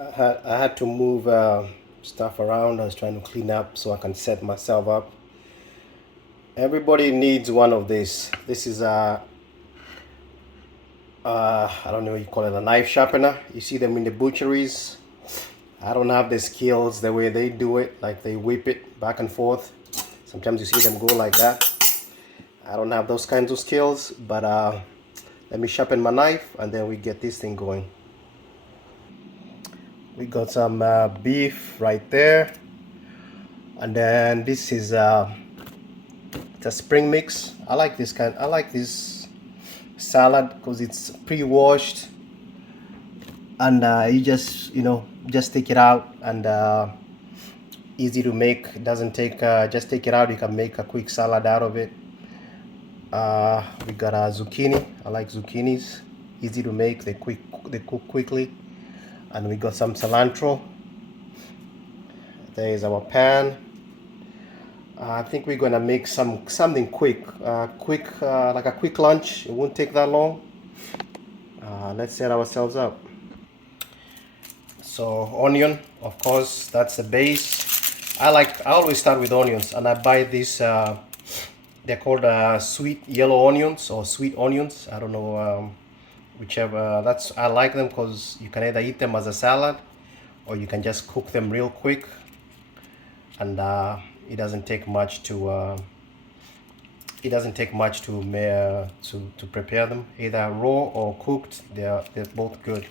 I had to move stuff around. I was trying to clean up so I can set myself up. Everybody needs one of these. This is I don't know what you call it, a knife sharpener. You see them in the butcheries. I don't have the skills the way they do it, like they whip it back and forth. Sometimes you see them go like that. I don't have those kinds of skills, but let me sharpen my knife and then we get this thing going. We got some beef right there, and then this is it's a spring mix. I like this kind. I like this salad because it's pre-washed, and you just take it out, and easy to make. It doesn't take just take it out. You can make a quick salad out of it. We got a zucchini. I like zucchinis. Easy to make. They cook quickly. And we got some cilantro. There is our pan. I think we're gonna make something quick, like a quick lunch. It won't take that long. Let's set ourselves up. So onion, of course, that's the base. I always start with onions, and I buy these. They're called sweet yellow onions or sweet onions. I don't know, whichever. That's I like them because you can either eat them as a salad, or you can just cook them real quick, and it doesn't take much to prepare them. Either raw or cooked, they're both good.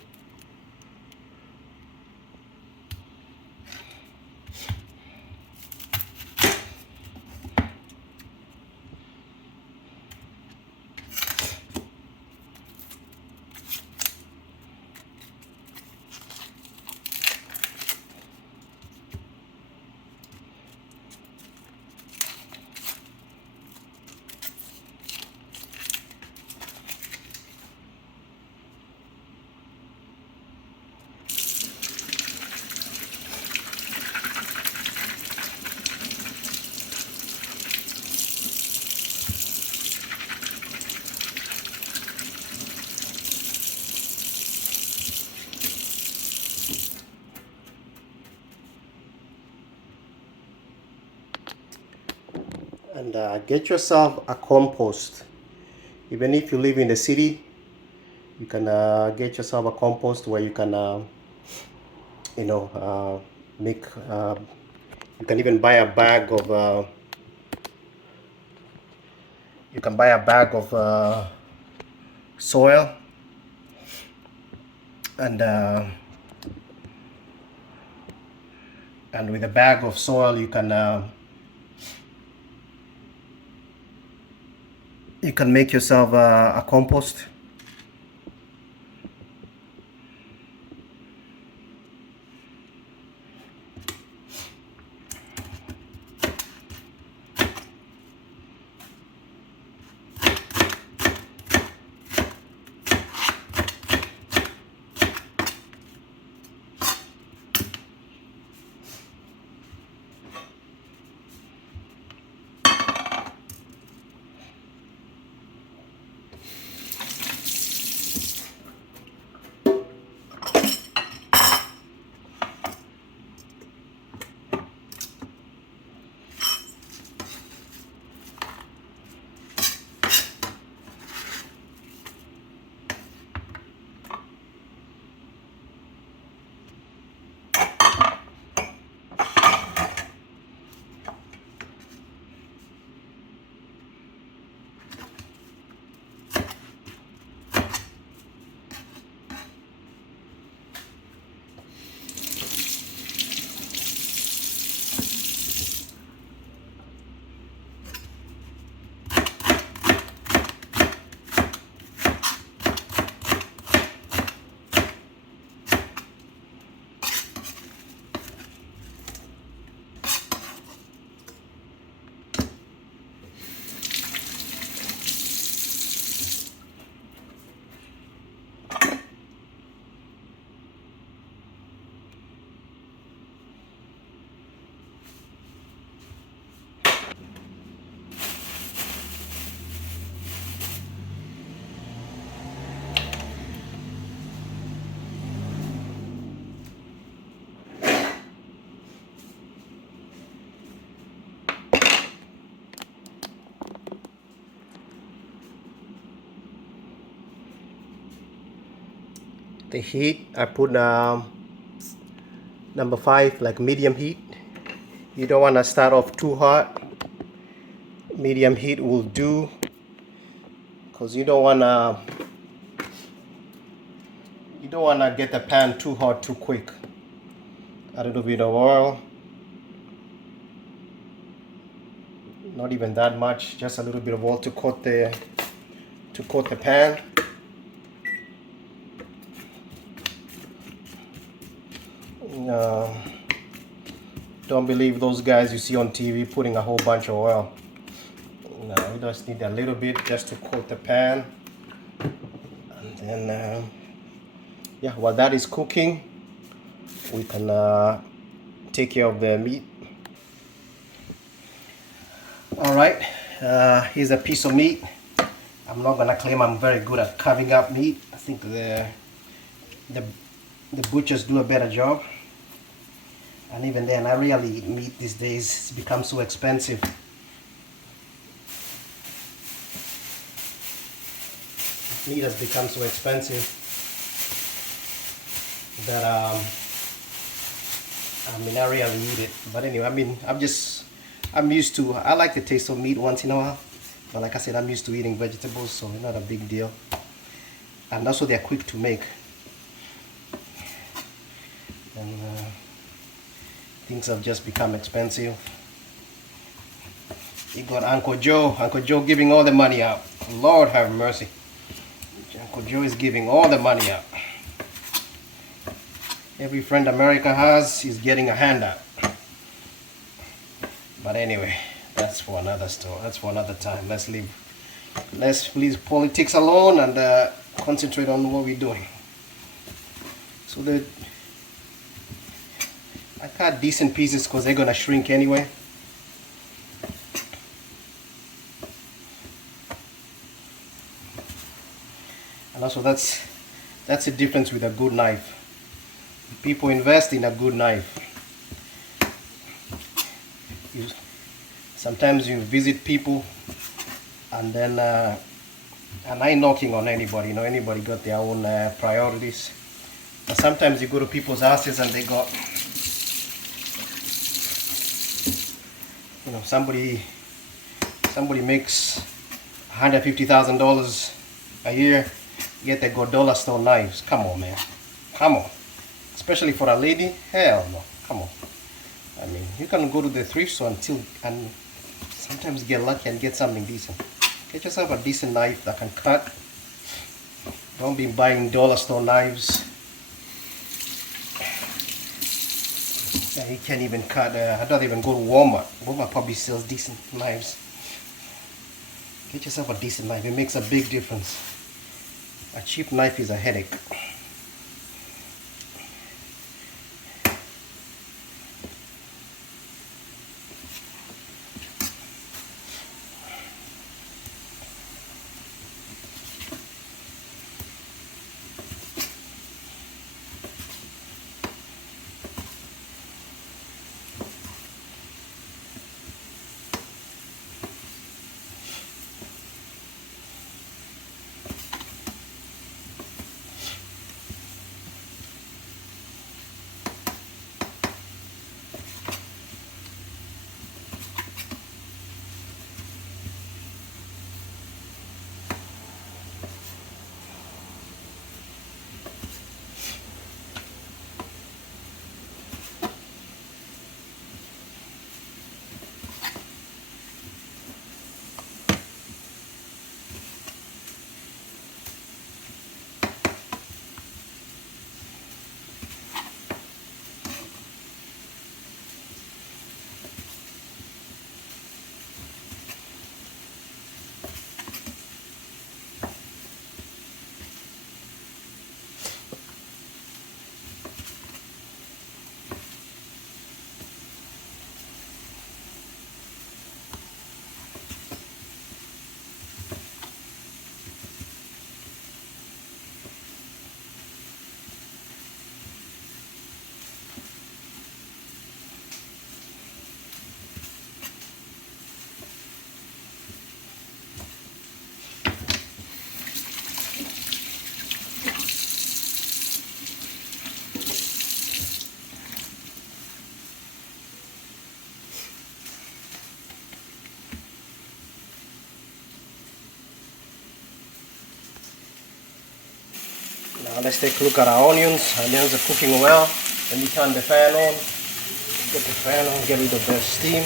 And get yourself a compost. Even if you live in the city, you can get yourself a compost where you can, you know, make. You can even buy a bag of. You can buy a bag of soil, and with a bag of soil, you can make yourself a compost. The heat, I put number 5, like medium heat. You don't want to start off too hot. Medium heat will do, because you don't want to get the pan too hot too quick. A little bit of oil, not even that much, just a little bit of oil to coat the pan. Don't believe those guys you see on TV putting a whole bunch of oil. No, you just need a little bit just to coat the pan. And then, yeah, while that is cooking, we can take care of the meat. All right, here's a piece of meat. I'm not gonna claim I'm very good at carving up meat. I think the butchers do a better job. And even then, I rarely eat meat these days. It's become so expensive. Meat has become so expensive that I rarely eat it. But anyway, I'm used to. I like the taste of meat once in a while. But like I said, I'm used to eating vegetables, so it's not a big deal. And also, they're quick to make. And things have just become expensive. You got Uncle Joe giving all the money out. Lord have mercy. Uncle Joe is giving all the money out. Every friend America has is getting a handout. But anyway, that's for another story. That's for another time. Let's leave politics alone and concentrate on what we're doing. So I cut decent pieces because they're gonna shrink anyway. And also that's the difference with a good knife. People invest in a good knife. Sometimes you visit people and then and I ain't knocking on anybody, anybody got their own priorities. But sometimes you go to people's houses and they got, somebody makes $150,000 a year, yet they got dollar store knives. Come on, man. Come on. Especially for a lady, hell no. Come on. I mean, you can go to the thrift store and sometimes get lucky and get something decent. Get yourself a decent knife that can cut. Don't be buying dollar store knives. Yeah, you can't even cut. I don't even go to Walmart. Walmart probably sells decent knives. Get yourself a decent knife. It makes a big difference. A cheap knife is a headache. Let's take a look at our onions. Onions are cooking well. Let me turn the fan on. Get the fan on, get rid of the steam.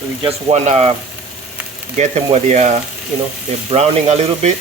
So we just want to get them where they are, they're browning a little bit.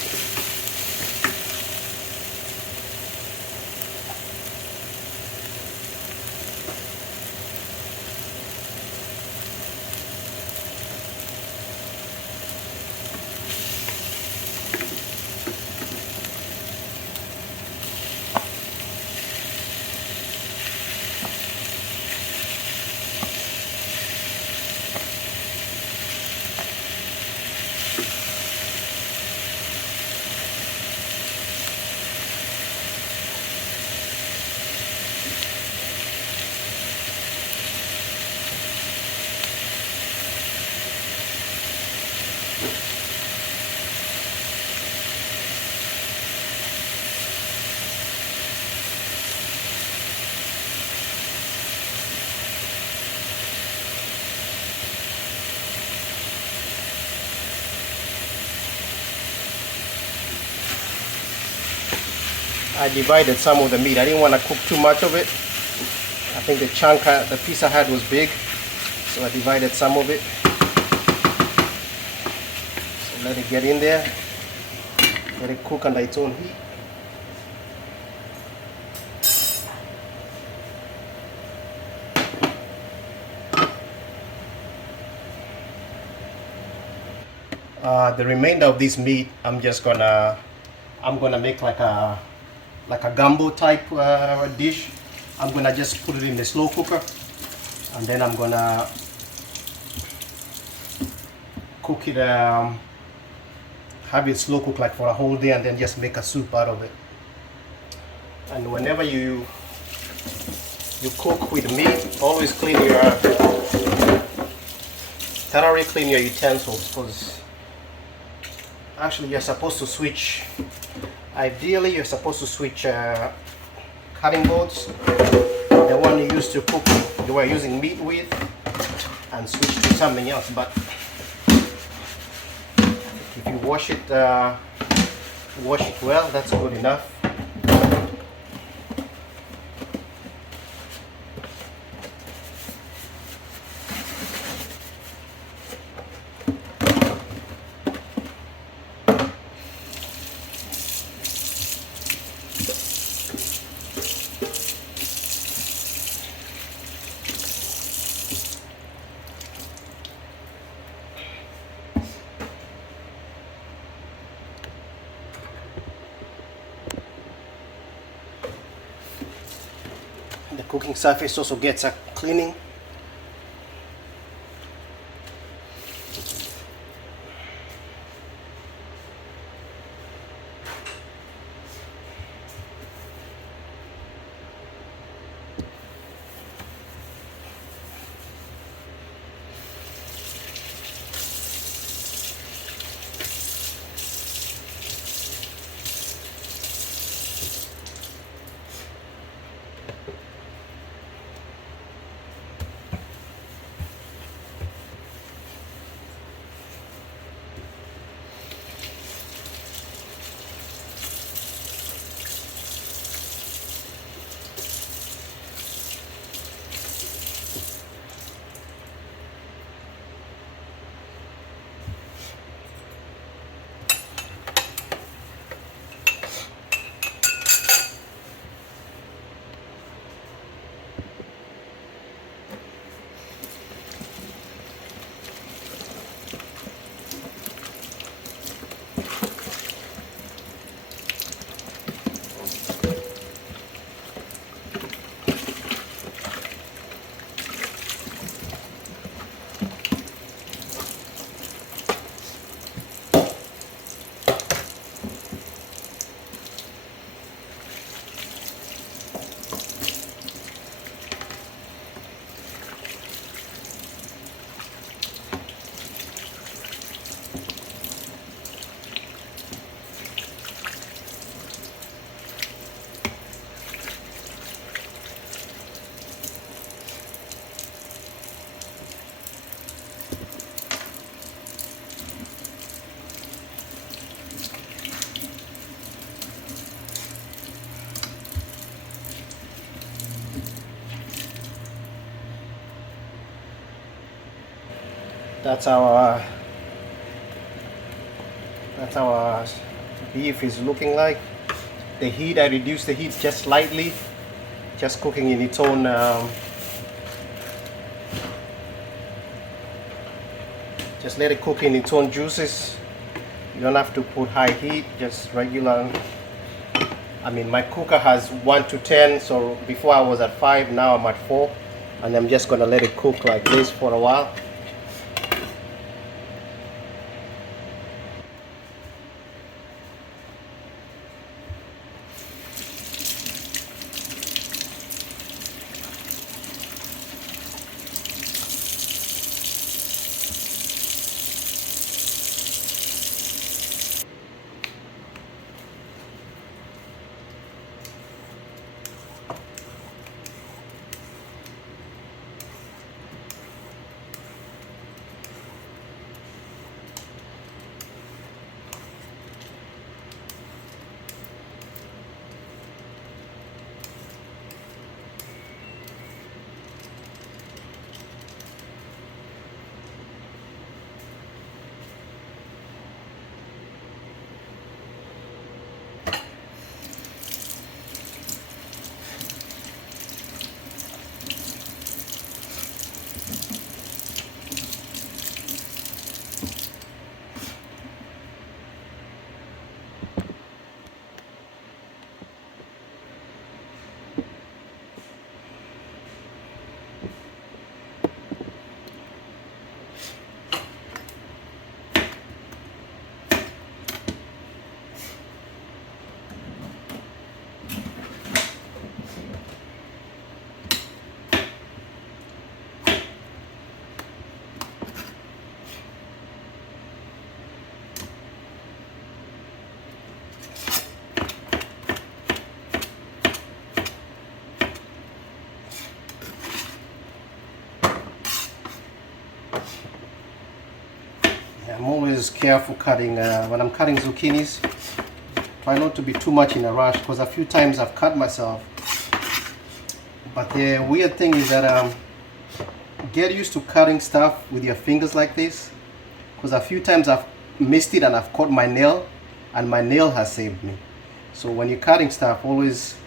I divided some of the meat. I didn't want to cook too much of it. I think the piece I had was big, so I divided some of it. So let it get in there. Let it cook under its own heat. The remainder of this meat, I'm gonna make like a gumbo type dish. I'm gonna just put it in the slow cooker, and then I'm gonna cook it, have it slow cook like for a whole day, and then just make a soup out of it. And whenever you cook with meat, always thoroughly clean your utensils, because actually you're supposed to switch. Ideally, you're supposed to switch cutting boards, the one you used to cook, you were using meat with, and switch to something else. But if you wash it well, that's good enough. The cooking surface also gets a cleaning. That's our that's how our beef is looking like. The heat, I reduced the heat just slightly, just cooking in its own just let it cook in its own juices. You don't have to put high heat, just regular. I mean, my cooker has 1 to 10, so before I was at 5, now I'm at 4, and I'm just gonna let it cook like this for a while. I'm always careful cutting when I'm cutting zucchinis. Try not to be too much in a rush, because a few times I've cut myself. But the weird thing is that get used to cutting stuff with your fingers like this, because a few times I've missed it and I've caught my nail, and my nail has saved me. So when you're cutting stuff, always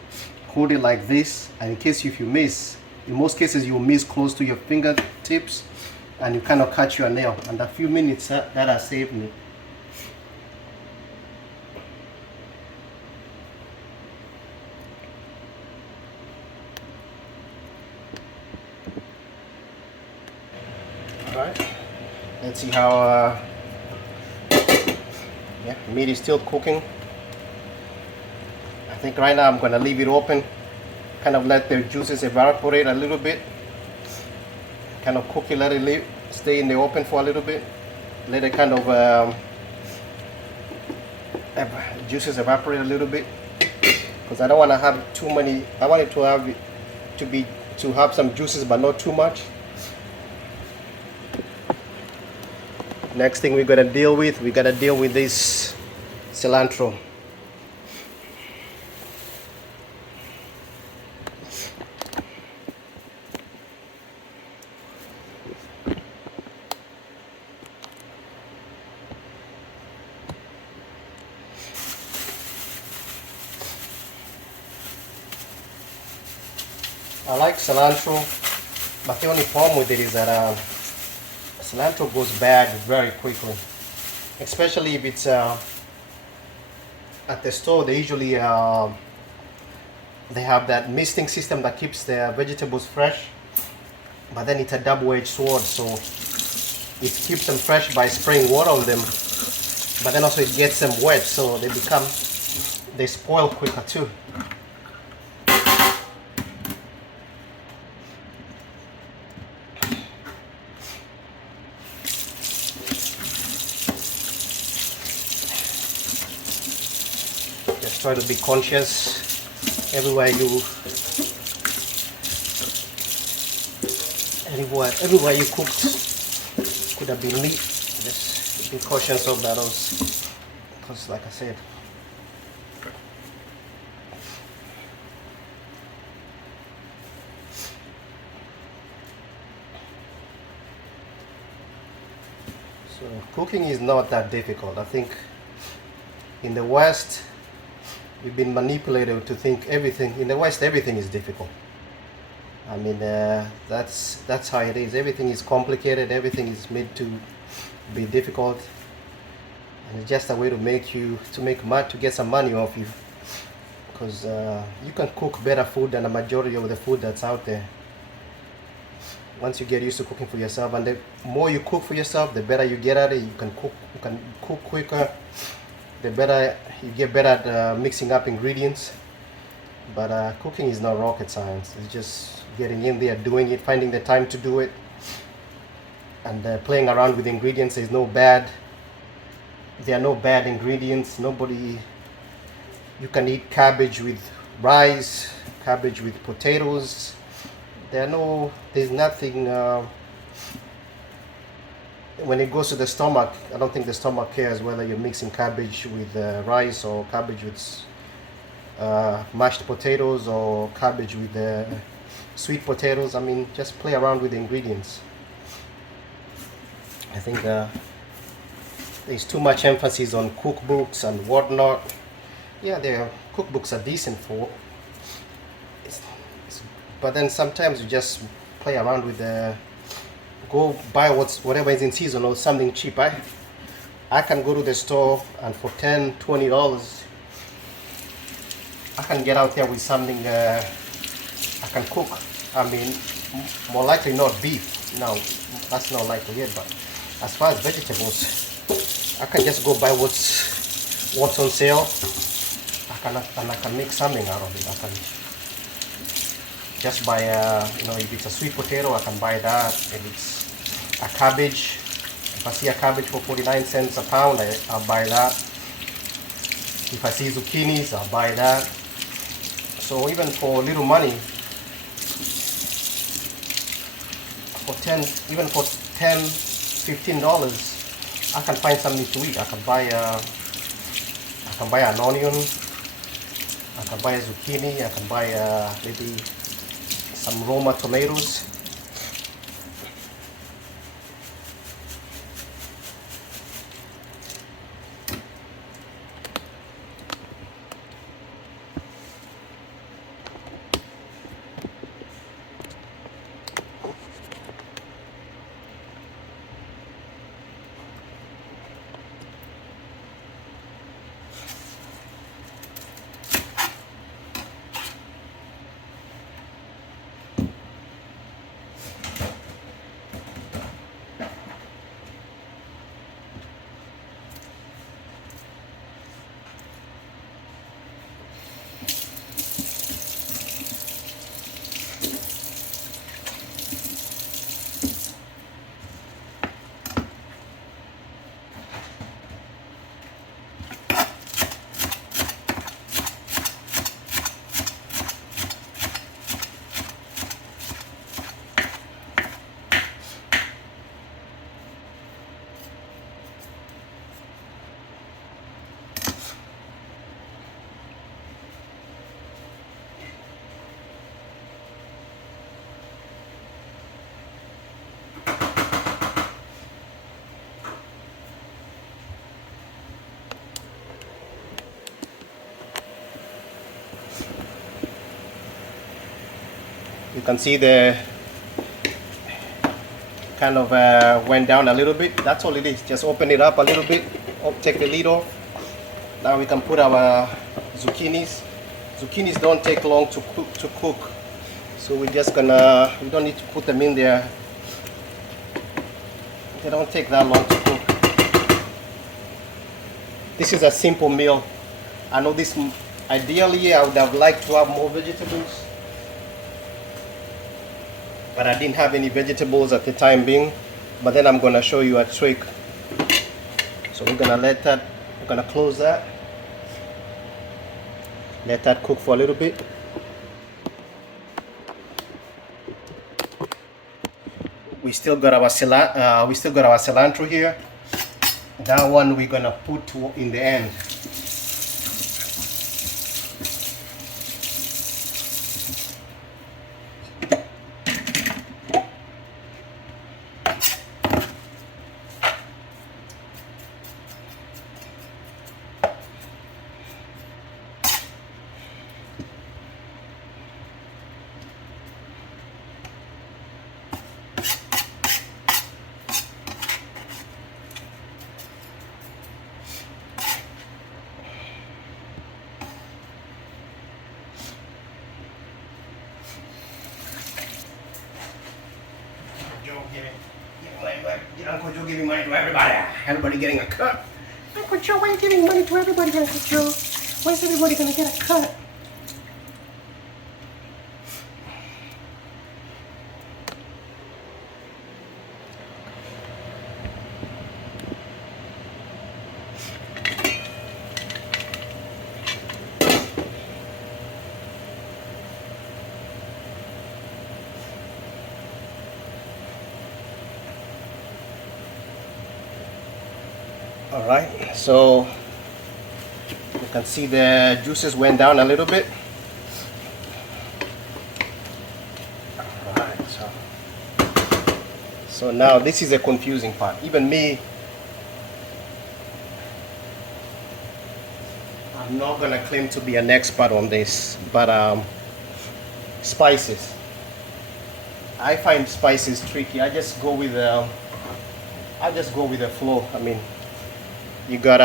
hold it like this, and in case if you miss, in most cases you'll miss close to your fingertips, and you kind of cut your nail, and a few minutes that has saved me. Alright, let's see how yeah, meat is still cooking. I think right now I'm gonna leave it open, kind of let the juices evaporate a little bit, kind of cook it, let it stay in the open for a little bit, let it kind of juices evaporate a little bit, because I don't want to have too many. I want it to have some juices but not too much. Next thing we gotta deal with this cilantro. I like cilantro, but the only problem with it is that cilantro goes bad very quickly, especially if it's at the store. They usually they have that misting system that keeps the vegetables fresh, but then it's a double-edged sword, so it keeps them fresh by spraying water on them, but then also it gets them wet, so they spoil quicker too. Just try to be conscious everywhere you cooked. Could have been meat. Just be cautious of that, because like I said, So cooking is not that difficult. I think in the West we've been manipulated to think everything in the West everything is difficult. I mean that's how it is. Everything is complicated. Everything is made to be difficult, and it's just a way to make money, to get some money off you, because you can cook better food than a majority of the food that's out there. Once you get used to cooking for yourself, and the more you cook for yourself, the better you get at it. You can cook quicker. The better you get better at mixing up ingredients. But cooking is not rocket science. It's just getting in there, doing it, finding the time to do it, and playing around with ingredients. There are no bad ingredients. You can eat cabbage with rice, cabbage with potatoes. There's nothing, when it goes to the stomach, I don't think the stomach cares whether you're mixing cabbage with rice, or cabbage with mashed potatoes, or cabbage with sweet potatoes. I mean, just play around with the ingredients. I think there's too much emphasis on cookbooks and whatnot. Yeah, their cookbooks are decent but then sometimes you just play around with go buy whatever is in season, or something cheap. I can go to the store, and for $10-$20 I can get out there with something I can cook. I mean, more likely not beef. No, that's not likely yet. But as far as vegetables, I can just go buy what's on sale. I can make something out of it. I can just buy if it's a sweet potato, I can buy that. If it's a cabbage, if I see a cabbage for 49 cents a pound, I'll buy that. If I see zucchinis, I'll buy that. So even for little money, for $10-$15, I can find something to eat. I can buy an onion, I can buy a zucchini, I can buy maybe some Roma tomatoes. You can see the kind of went down a little bit. That's all it is. Just open it up a little bit, take the lid off. Now we can put our zucchinis. Zucchinis don't take long to cook. So we don't need to put them in there. They don't take that long to cook. This is a simple meal. I know this, ideally I would have liked to have more vegetables, but I didn't have any vegetables at the time being. But then I'm gonna show you a trick. So we're gonna close that. Let that cook for a little bit. We still got our cilantro here. That one we're gonna put in the end. Uncle Joe giving money to everybody. Everybody getting a cut. Uncle Joe, why are you giving money to everybody, Uncle Joe? Why is everybody gonna get a cut? All right, so you can see the juices went down a little bit. All right, so now this is a confusing part. Even me, I'm not gonna claim to be an expert on this, but spices. I find spices tricky. I just go with the flow. I mean, you got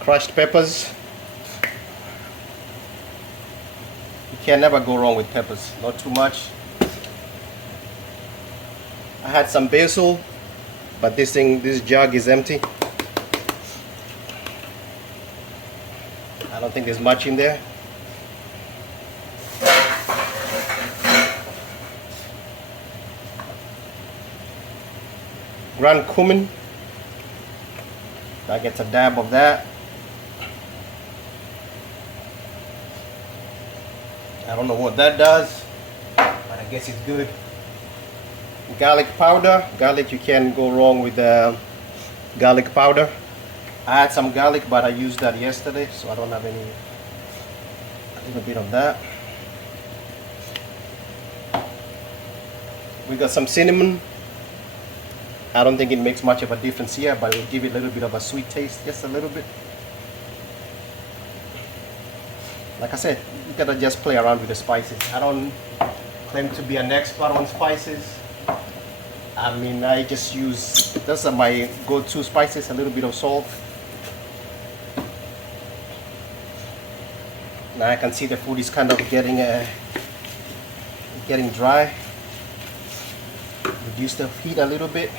crushed peppers. You can never go wrong with peppers. Not too much. I had some basil, but this jug is empty. I don't think there's much in there. Ground cumin. I get a dab of that. I don't know what that does, but I guess it's good. Garlic powder. Garlic, you can't go wrong with garlic powder. I had some garlic, but I used that yesterday, so I don't have any. A little bit of that. We got some cinnamon. I don't think it makes much of a difference here, but it will give it a little bit of a sweet taste, just a little bit. Like I said, you gotta just play around with the spices. I don't claim to be an expert on spices. I mean, I just use, those are my go-to spices, a little bit of salt. Now I can see the food is kind of getting dry. Reduce the heat a little bit.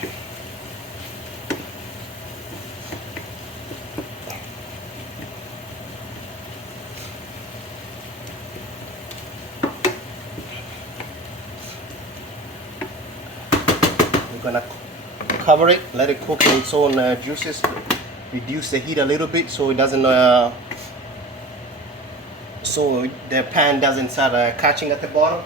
We're gonna cover it, let it cook in its own juices. Reduce the heat a little bit so it doesn't, so the pan doesn't start catching at the bottom.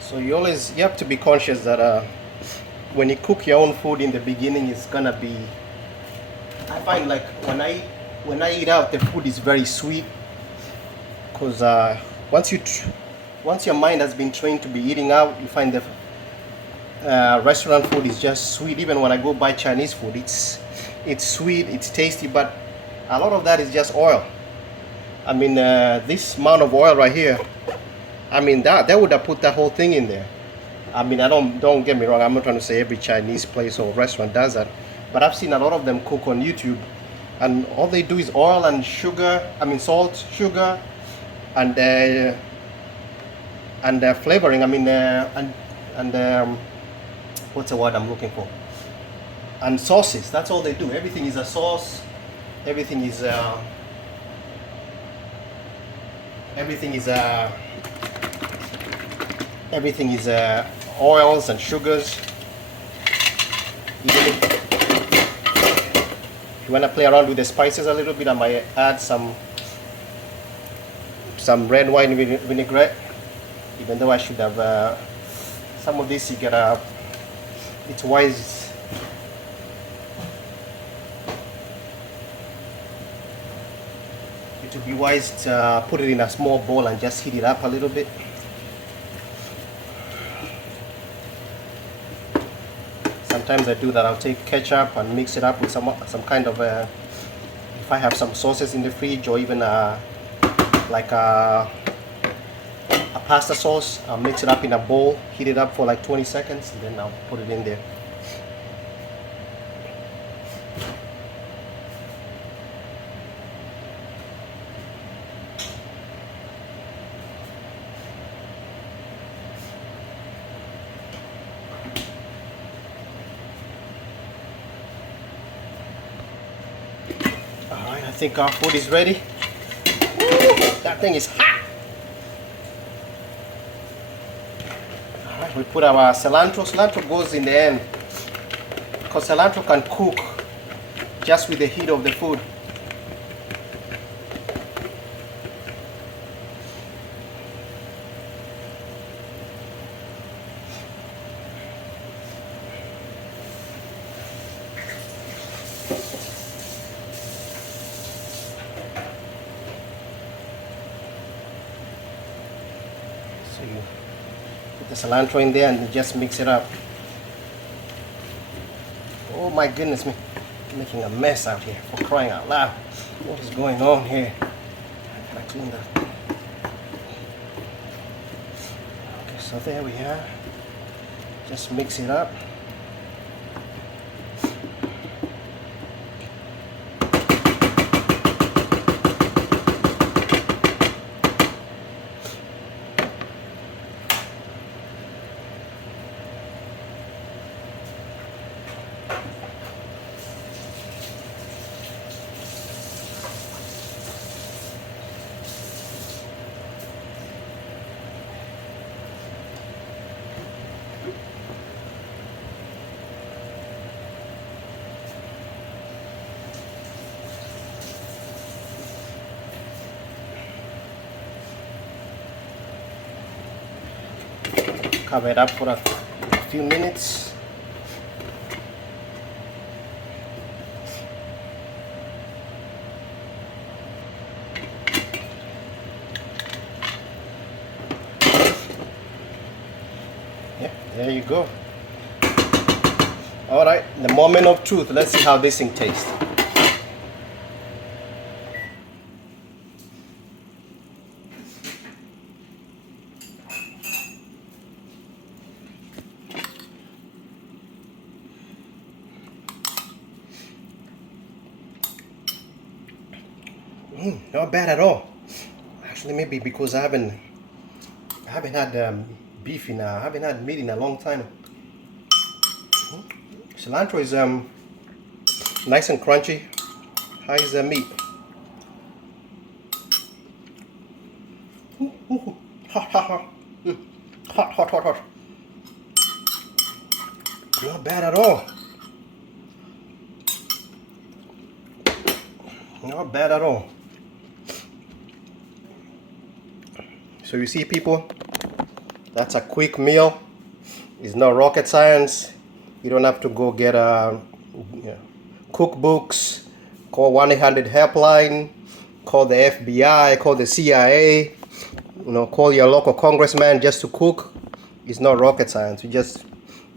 So you have to be conscious that when you cook your own food in the beginning, it's gonna be. I find like when I eat out, the food is very sweet, because once your mind has been trained to be eating out, you find the restaurant food is just sweet. Even when I go buy Chinese food, it's sweet, it's tasty, but a lot of that is just oil. I mean, this amount of oil right here. I mean, that would have put the whole thing in there. I mean, don't get me wrong. I'm not trying to say every Chinese place or restaurant does that, but I've seen a lot of them cook on YouTube, and all they do is oil and sugar. I mean, salt, sugar, and flavoring. I mean, what's the word I'm looking for? And sauces. That's all they do. Everything is a sauce. Everything is oils and sugars. If you want to play around with the spices a little bit, I might add some red wine vinaigrette. Even though I should have some of this, you gotta. It's wise. It would be wise to put it in a small bowl and just heat it up a little bit. Sometimes I do that. I'll take ketchup and mix it up with some kind of if I have some sauces in the fridge, or even like a pasta sauce, I'll mix it up in a bowl, heat it up for like 20 seconds, and then I'll put it in there. I think our food is ready. Woo, that thing is hot. All right, we put our cilantro. Cilantro goes in the end because cilantro can cook just with the heat of the food. So you put the cilantro in there and just mix it up. Oh my goodness me, I'm making a mess out here, for crying out loud. What is going on here? I gotta clean that. Okay, so there we are. Just mix it up. Cover it up for a few minutes. Yeah, there you go. All right, the moment of truth. Let's see how this thing tastes. Not bad at all. Actually, maybe because I haven't had beef in I haven't had meat in a long time. Cilantro is nice and crunchy. How is the meat? Hot, hot, hot. Hot, hot, hot, hot. Not bad at all. Not bad at all. So you see, people, that's a quick meal. It's not rocket science. You don't have to go get cookbooks, call 1-800 helpline, call the FBI, call the CIA, call your local congressman just to cook. It's not rocket science. You just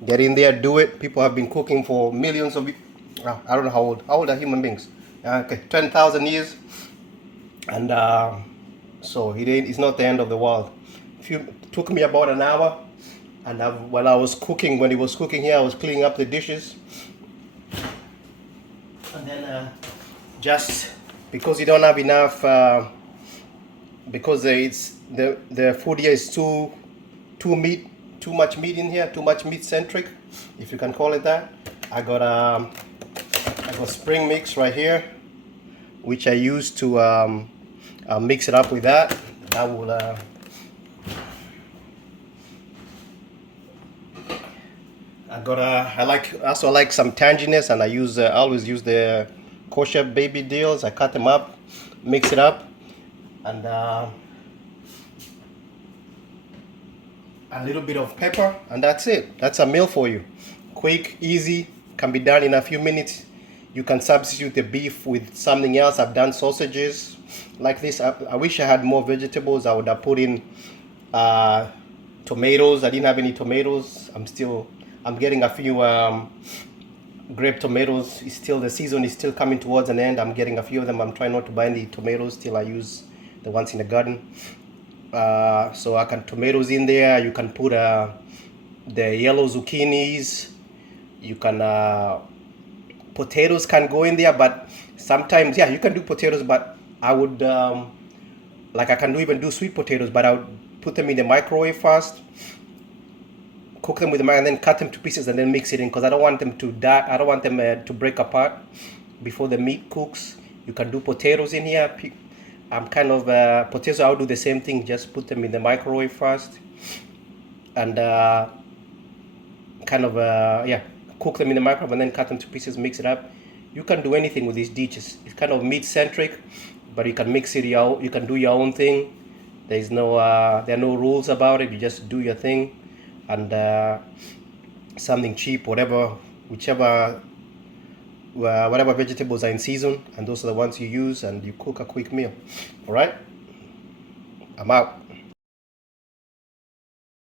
get in there, do it. People have been cooking for millions of, I don't know how old are human beings? Okay, 10,000 years. And so it's not the end of the world. It took me about an hour, and while I was cooking, when he was cooking here, I was cleaning up the dishes. And then just because you don't have enough, because it's the food here is too much meat in here, too much meat centric, if you can call it that. I got spring mix right here, which I use to I'll mix it up with that. I will. I also like some tanginess, and I always use the kosher baby deals. I cut them up, mix it up, and a little bit of pepper, and that's it. That's a meal for you. Quick, easy, can be done in a few minutes. You can substitute the beef with something else. I've done sausages like this. I wish I had more vegetables. I would have put in tomatoes. I didn't have any tomatoes. I'm getting a few grape tomatoes. The season is still coming towards an end. I'm getting a few of them. I'm trying not to buy any tomatoes till I use the ones in the garden. So I can tomatoes in there. You can put the yellow zucchinis. You can potatoes can go in there, but sometimes you can do potatoes, but I would I can even do sweet potatoes, but I would put them in the microwave first, cook them with the and then cut them to pieces and then mix it in, because I don't want them to die. I don't want them to break apart before the meat cooks. You can do potatoes in here. I'm kind of potatoes. I'll do the same thing. Just put them in the microwave first, and kind of yeah, cook them in the microwave, and then cut them to pieces. Mix it up. You can do anything with these dishes. It's kind of meat centric, but you can mix it. You can do your own thing. There's no there are no rules about it. You just do your thing, and something cheap, whichever whatever vegetables are in season, and those are the ones you use, and you cook a quick meal. All right, I'm out.